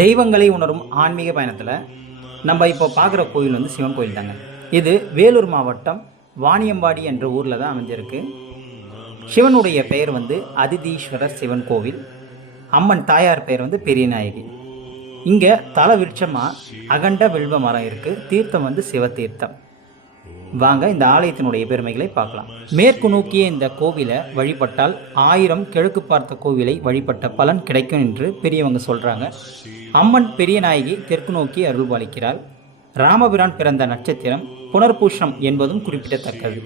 தெய்வங்களை உணரும் ஆன்மீக பயணத்தில் நம்ம இப்போ பார்க்குற கோயில் வந்து சிவன் கோயில் தாங்க. இது வேலூர் மாவட்டம் வாணியம்பாடி என்ற ஊரில் தான் அமைஞ்சிருக்கு. சிவனுடைய பெயர் வந்து அதிதீஸ்வரர் சிவன் கோவில். அம்மன் தாயார் பெயர் வந்து பெரியநாயகி. இங்கே தல விருட்சமாக அகண்ட வில்வ மரம் இருக்குது. தீர்த்தம் வந்து சிவதீர்த்தம். வாங்க இந்த ஆலயத்தினுடைய பெருமைகளை பார்க்கலாம். மேற்கு நோக்கிய இந்த கோவிலை வழிபட்டால் 1000 கிழக்கு பார்த்த கோவிலை வழிபட்ட பலன் கிடைக்கும் என்று பெரியவங்க சொல்கிறாங்க. அம்மன் பெரியநாயகி தெற்கு நோக்கி அருள்பாலிக்கிறாள். ராமபிரான் பிறந்த நட்சத்திரம் புனர்பூஷம் என்பதும் குறிப்பிடத்தக்கது.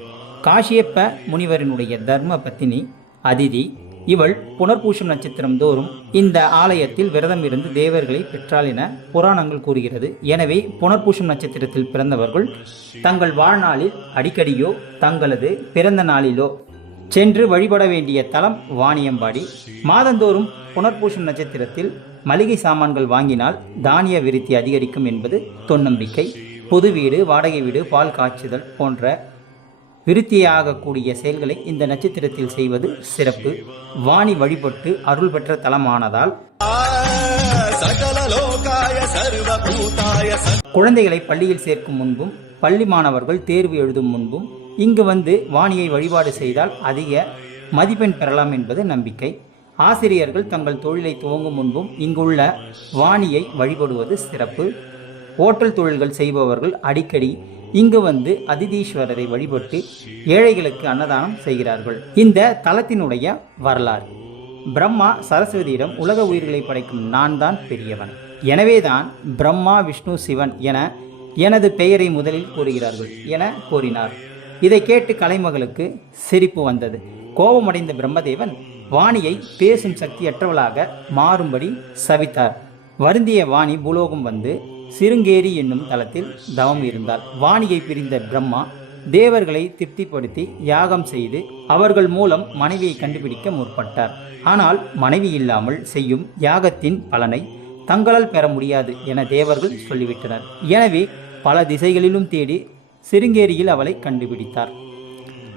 காசியப்ப முனிவரினுடைய தர்ம பத்தினி அதிதி. இவள் புனர்பூஷம் நட்சத்திரம் தோறும் இந்த ஆலயத்தில் விரதம் இருந்து தேவர்களை பெற்றாள் என புராணங்கள் கூறுகிறது. எனவே புனர்பூஷம் நட்சத்திரத்தில் பிறந்தவர்கள் தங்கள் வாழ்நாளில் அடிக்கடியோ தங்களது பிறந்த நாளிலோ சென்று வழிபட வேண்டிய தலம் வாணியம்பாடி. மாதந்தோறும் புனர்பூஷம் நட்சத்திரத்தில் மளிகை சாமான்கள் வாங்கினால் தானிய விருத்தி அதிகரிக்கும் என்பது தொன்னம்பிக்கை. பொது வீடு, வாடகை வீடு, பால் காய்ச்சுதல் போன்ற விருத்தியாகக்கூடிய செயல்களை இந்த நட்சத்திரத்தில் செய்வது சிறப்பு. வாணி வழிபட்டு அருள் பெற்ற தலமானதால் குழந்தைகளை பள்ளியில் சேர்க்கும் முன்பும் பள்ளி மாணவர்கள் தேர்வு எழுதும் முன்பும் இங்கு வந்து வாணியை வழிபாடு செய்தால் அதிக மதிப்பெண் பெறலாம் என்பது நம்பிக்கை. ஆசிரியர்கள் தங்கள் தொழிலை துவங்கும் முன்பும் இங்குள்ள வாணியை வழிபடுவது சிறப்பு. ஓட்டல் தொழில்கள் செய்பவர்கள் அடிக்கடி இங்கு வந்து அதிதீஸ்வரரை வழிபட்டு ஏழைகளுக்கு அன்னதானம் செய்கிறார்கள். இந்த தலத்தினுடைய வரலாறு: பிரம்மா சரஸ்வதியிடம் உலக உயிர்களை படைக்கும் நான் தான் பெரியவன், எனவேதான் பிரம்மா விஷ்ணு சிவன் என எனது பெயரை முதலில் கூறுகிறார்கள் என கூறினார். இதை கேட்டு கலைமகளுக்கு சிரிப்பு வந்தது. கோபமடைந்த பிரம்மதேவன் வாணியை பேசும் சக்தியற்றவளாக மாறும்படி சபித்தார். வருந்திய வாணி பூலோகம் வந்து சிருங்கேரி என்னும் தலத்தில் தவம் இருந்தால். வாணியை பிரிந்த பிரம்மா தேவர்களை திருப்திப்படுத்தி யாகம் செய்து அவர்கள் மூலம் மனைவியை கண்டுபிடிக்க முற்பட்டார். ஆனால் மனைவி இல்லாமல் செய்யும் யாகத்தின் பலனை தங்களால் பெற முடியாது என தேவர்கள் சொல்லிவிட்டனர். எனவே பல திசைகளிலும் தேடி சிருங்கேரியில் அவளை கண்டுபிடித்தார்.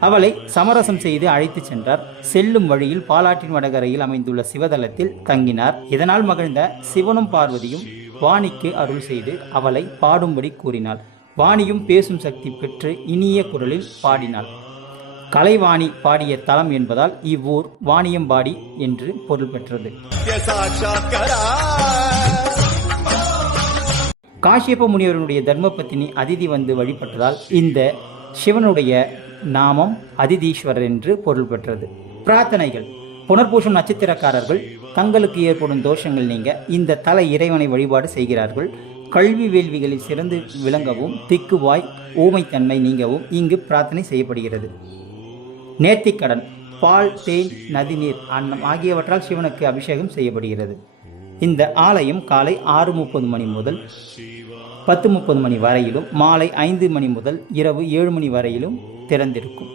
அவளை சமரசம் செய்து அழைத்து சென்றார். செல்லும் வழியில் பாலாற்றின் வடகரையில் அமைந்துள்ள சிவதலத்தில் தங்கினார். இதனால் மகிழ்ந்த சிவனும் பார்வதியும் வாணிக்கு அருள் செய்து அவளை பாடும்படி கூறினாள். வாணியும் பேசும் சக்தி பெற்று இனிய குரலில் பாடினாள். கலைவாணி பாடிய தலம் என்பதால் இவ்வூர் வாணியம்பாடி என்று பொருள் பெற்றது. காசியப்ப முனிவருடைய தர்மபத்தினி அதிதி வந்து வழிபட்டதால் இந்த சிவனுடைய நாமம் அதிதீஸ்வரர் என்று பொருள் பெற்றது. பிரார்த்தனைகள்: புனர்பூஷம் நட்சத்திரக்காரர்கள் தங்களுக்கு ஏற்படும் தோஷங்கள் நீங்க இந்த தல இறைவனை வழிபாடு செய்கிறார்கள். கல்வி வேள்விகளில் சிறந்து விளங்கவும் திக்குவாய் ஊமைத்தன்மை நீங்கவும் இங்கு பிரார்த்தனை செய்யப்படுகிறது. நேர்த்திக்கடன்: பால், தேன், நதிநீர், அன்னம் ஆகியவற்றால் சிவனுக்கு அபிஷேகம் செய்யப்படுகிறது. இந்த ஆலயம் காலை 6:30 மணி முதல் 10:30 மணி வரையிலும் மாலை 5 மணி முதல் இரவு 7 மணி வரையிலும் திறந்திருக்கும்.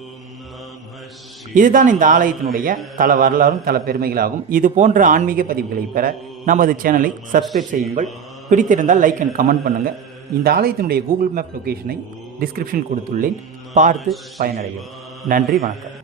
இதுதான் இந்த ஆலயத்தினுடைய தல வரலாறும் தல பெருமைகளாகும். இது போன்ற ஆன்மீக பதிவுகளை பெற நமது சேனலை சப்ஸ்கிரைப் செய்யுங்கள். பிடித்திருந்தால் லைக் அண்ட் கமெண்ட் பண்ணுங்கள். இந்த ஆலயத்தினுடைய கூகுள் மேப் லொகேஷனை டிஸ்கிரிப்ஷன் கொடுத்துள்ளேன். பார்த்து பயனடையும். நன்றி, வணக்கம்.